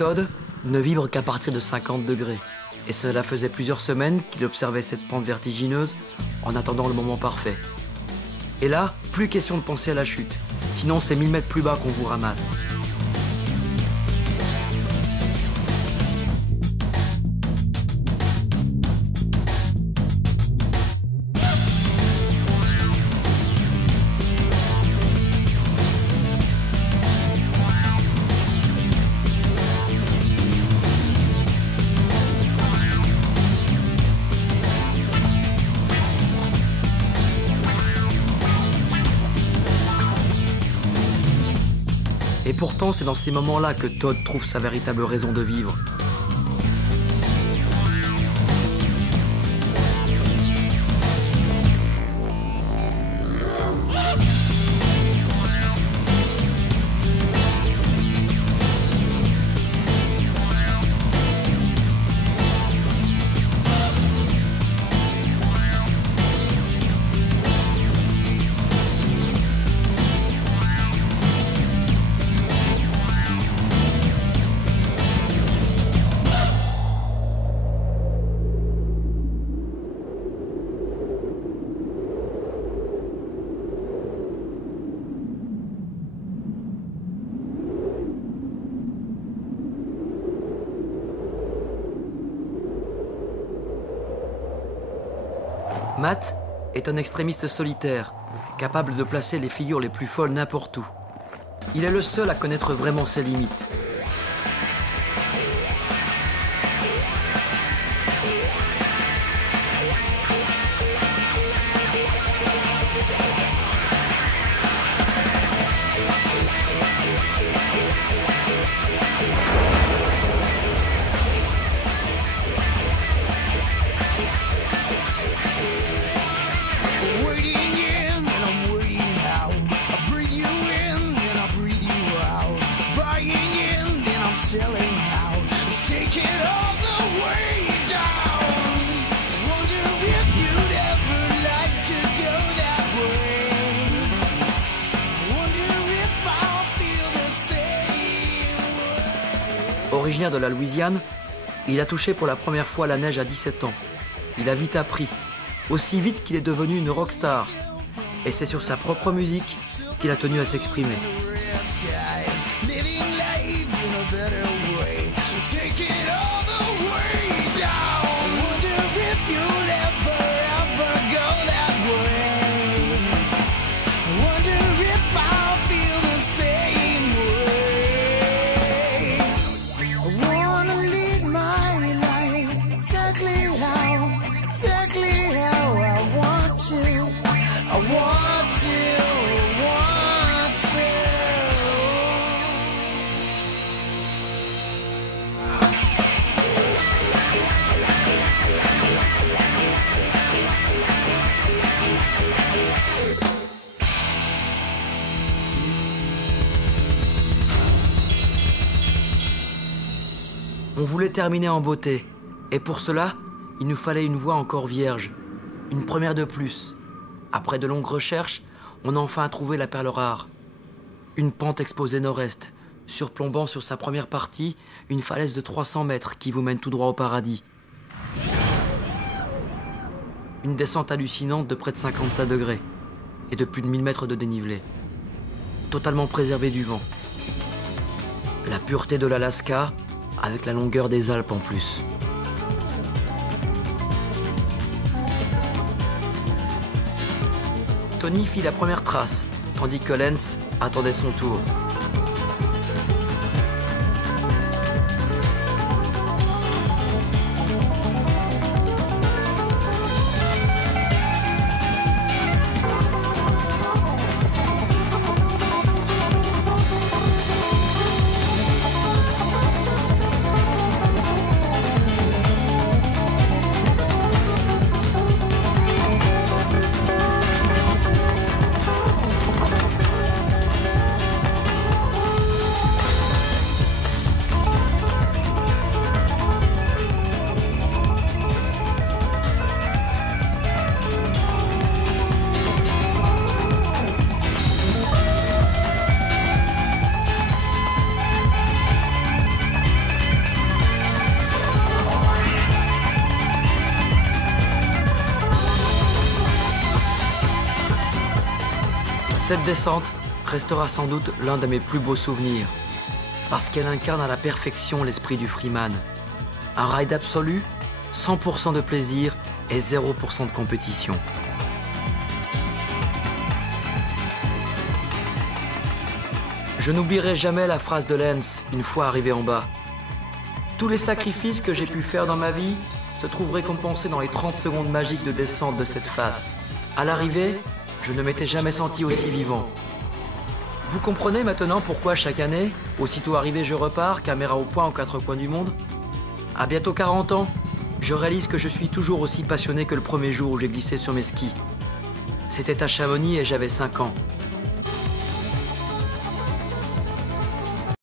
Todd ne vibre qu'à partir de 50 degrés. Et cela faisait plusieurs semaines qu'il observait cette pente vertigineuse en attendant le moment parfait. Et là, plus question de penser à la chute. Sinon, c'est 1000 mètres plus bas qu'on vous ramasse. Et pourtant, c'est dans ces moments-là que Todd trouve sa véritable raison de vivre. Matt est un extrémiste solitaire, capable de placer les figures les plus folles n'importe où. Il est le seul à connaître vraiment ses limites. Originaire de la Louisiane, il a touché pour la première fois la neige à 17 ans. Il a vite appris, aussi vite qu'il est devenu une rockstar. Et c'est sur sa propre musique qu'il a tenu à s'exprimer. On voulait terminer en beauté, et pour cela, il nous fallait une voix encore vierge, une première de plus. Après de longues recherches, on a enfin trouvé la perle rare. Une pente exposée nord-est, surplombant sur sa première partie une falaise de 300 mètres qui vous mène tout droit au paradis. Une descente hallucinante de près de 55 degrés et de plus de 1000 mètres de dénivelé. Totalement préservée du vent. La pureté de l'Alaska avec la longueur des Alpes en plus. Tony fit la première trace, tandis que Lance attendait son tour. Cette descente restera sans doute l'un de mes plus beaux souvenirs, parce qu'elle incarne à la perfection l'esprit du freeman. Un ride absolu, 100% de plaisir et 0% de compétition. Je n'oublierai jamais la phrase de Lance une fois arrivé en bas. Tous les sacrifices que j'ai pu faire dans ma vie se trouvent récompensés dans les 30 secondes magiques de descente de cette face. À l'arrivée, je ne m'étais jamais senti aussi vivant. Vous comprenez maintenant pourquoi chaque année, aussitôt arrivé je repars, caméra au point aux quatre coins du monde? À bientôt 40 ans, je réalise que je suis toujours aussi passionné que le premier jour où j'ai glissé sur mes skis. C'était à Chamonix et j'avais 5 ans.